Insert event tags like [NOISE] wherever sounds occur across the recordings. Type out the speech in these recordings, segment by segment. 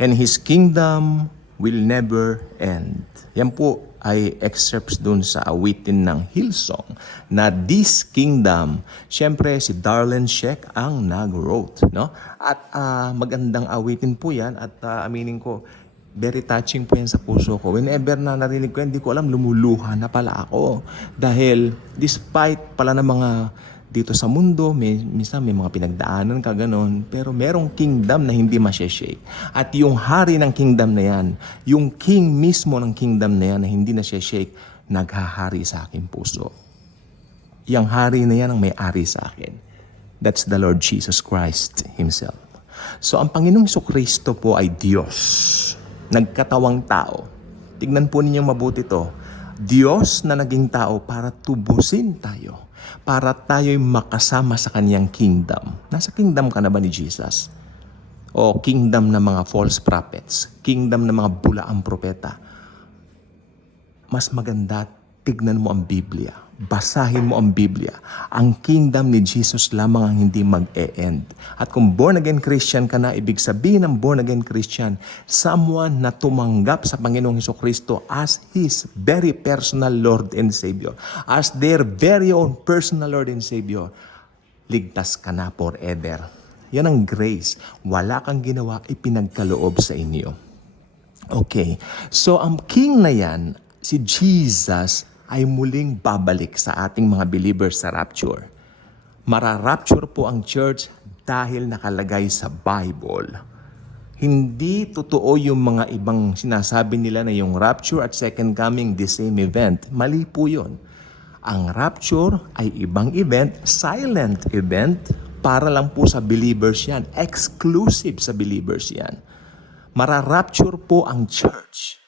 And His kingdom will never end. Yan po ay excerpts dun sa awitin ng Hillsong na this kingdom, syempre si Darlene Sheck ang nag-wrote. No? At ah, magandang awitin po yan at ah, aminin ko, very touching po yan sa puso ko. Whenever na narinig ko yan, hindi ko alam, lumuluha na pala ako. Dahil despite pala ng mga dito sa mundo, may, minsan may mga pinagdaanan ka ganon, pero merong kingdom na hindi masyashake. At yung hari ng kingdom na yan, yung king mismo ng kingdom na yan na hindi na shake, naghahari sa aking puso. Yung hari na yan ang may-ari sa akin. That's the Lord Jesus Christ Himself. So ang Panginoong Kristo po ay Diyos. Nagkatawang tao. Tignan po ninyong mabuti to. Diyos na naging tao para tubusin tayo. Para tayo'y makasama sa kanyang kingdom. Nasa kingdom ka na ba ni Jesus? O kingdom ng mga false prophets? Kingdom ng mga bulaang propeta? mas maganda tignan mo ang Biblia. Basahin mo ang Biblia. Ang kingdom ni Jesus lamang ang hindi mag-e-end. At kung born again Christian ka na, ibig sabihin ng born again Christian, someone na tumanggap sa Panginoong Heso Kristo as His very personal Lord and Savior. As their very own personal Lord and Savior. Ligtas ka na forever. Yan ang grace. Wala kang ginawa, ipinagkaloob sa inyo. Okay. So ang king na yan, si Jesus ay muling babalik sa ating mga believers sa rapture. Mararapture po ang church dahil nakalagay sa Bible. Hindi totoo yung mga ibang sinasabi nila na yung rapture at second coming the same event. Mali po yun. Ang rapture ay ibang event, silent event, para lang po sa believers yan. Exclusive sa believers yan. Mararapture po ang church.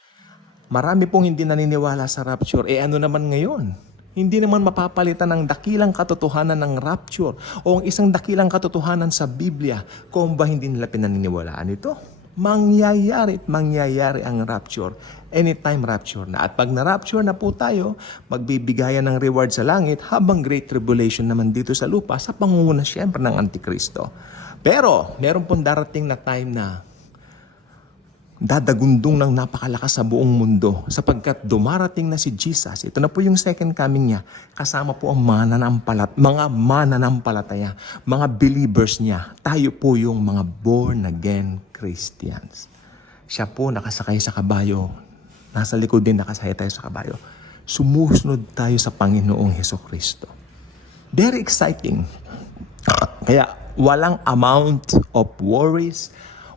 Marami pong hindi naniniwala sa rapture. Eh ano naman ngayon? Hindi naman mapapalitan ng dakilang katotohanan ng rapture o ang isang dakilang katotohanan sa Biblia kung ba hindi nila pinaniniwalaan ito. Mangyayari at mangyayari ang rapture. Anytime rapture na. At pag na-rapture na po tayo, magbibigayan ng reward sa langit habang great tribulation naman dito sa lupa sa pangunguna siyempre ng Antikristo. Pero, meron pong darating na time na dadagundong ng napakalakas sa buong mundo sapagkat dumarating na si Jesus. Ito na po yung second coming niya. Kasama po ang mananampalat, mga mananampalataya, mga believers niya. Tayo po yung mga born again Christians. Siya po nakasakay sa kabayo. Nasa likod din nakasakay tayo sa kabayo. Sumusunod tayo sa Panginoong Heso Kristo. Very exciting. Kaya walang amount of worries,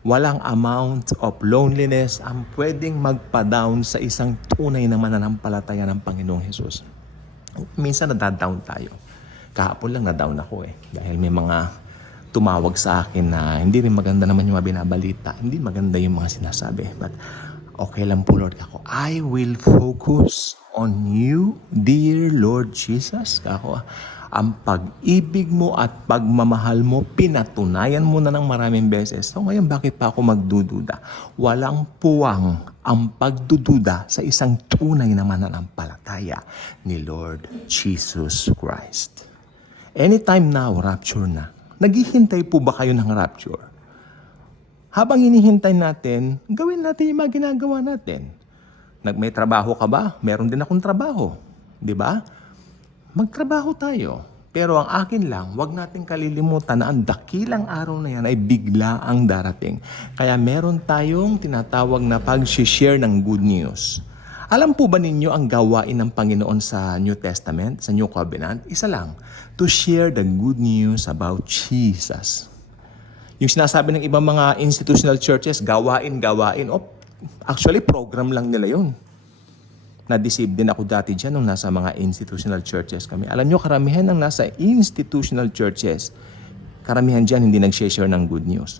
walang amount of loneliness ang pwedeng magpa-down sa isang tunay na mananampalataya ng Panginoong Hesus. Minsan nadadown tayo. Kahapon lang na-down ako eh. Dahil may mga tumawag sa akin na hindi rin maganda naman yung mga binabalita. Hindi maganda yung mga sinasabi. But okay lang po Lord ako. I will focus on you, dear Lord Jesus. Ako, ang pag-ibig mo at pagmamahal mo, pinatunayan mo na ng maraming beses. So ngayon, bakit pa ako magdududa? Walang puwang ang pagdududa sa isang tunay na mananampalataya ni Lord Jesus Christ. Anytime now, rapture na. Naghihintay po ba kayo ng rapture? Habang inihintay natin, gawin natin yung mga ginagawa natin. Nag may trabaho ka ba? Meron din akong trabaho. Di ba? Magtrabaho tayo. Pero ang akin lang, wag natin kalilimutan na ang dakilang araw na yan ay bigla ang darating. Kaya meron tayong tinatawag na pag-share ng good news. Alam po ba ninyo ang gawain ng Panginoon sa New Testament, sa New Covenant? Isa lang, to share the good news about Jesus. Yung sinasabi ng ibang mga institutional churches, gawain, gawain. Oh, actually, program lang nila yun. Na-deceive din ako dati dyan nung nasa mga institutional churches kami. Alam nyo, karamihan ng nasa institutional churches, karamihan dyan hindi nag-share ng good news.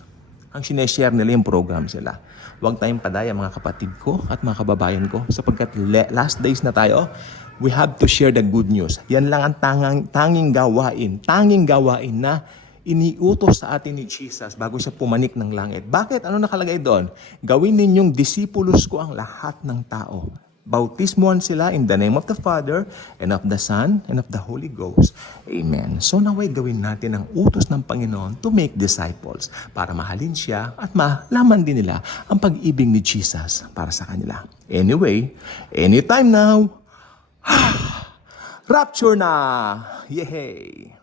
Ang sineshare nila yung program sila. Huwag tayong padaya mga kapatid ko at mga kababayan ko sapagkat last days na tayo, we have to share the good news. Yan lang ang tangang, tanging gawain, tanging gawain na iniutos sa atin ni Jesus bago siya pumanik ng langit. Bakit? Ano nakalagay doon? Gawin ninyong disipulos ko ang lahat ng tao. bautismuhan sila in the name of the Father and of the Son and of the Holy Ghost. Amen. So naway gawin natin ang utos ng Panginoon to make disciples para mahalin siya at malaman din nila ang pag-ibig ni Jesus para sa kanila. Anyway, anytime now, [SIGHS] rapture na! Yehey!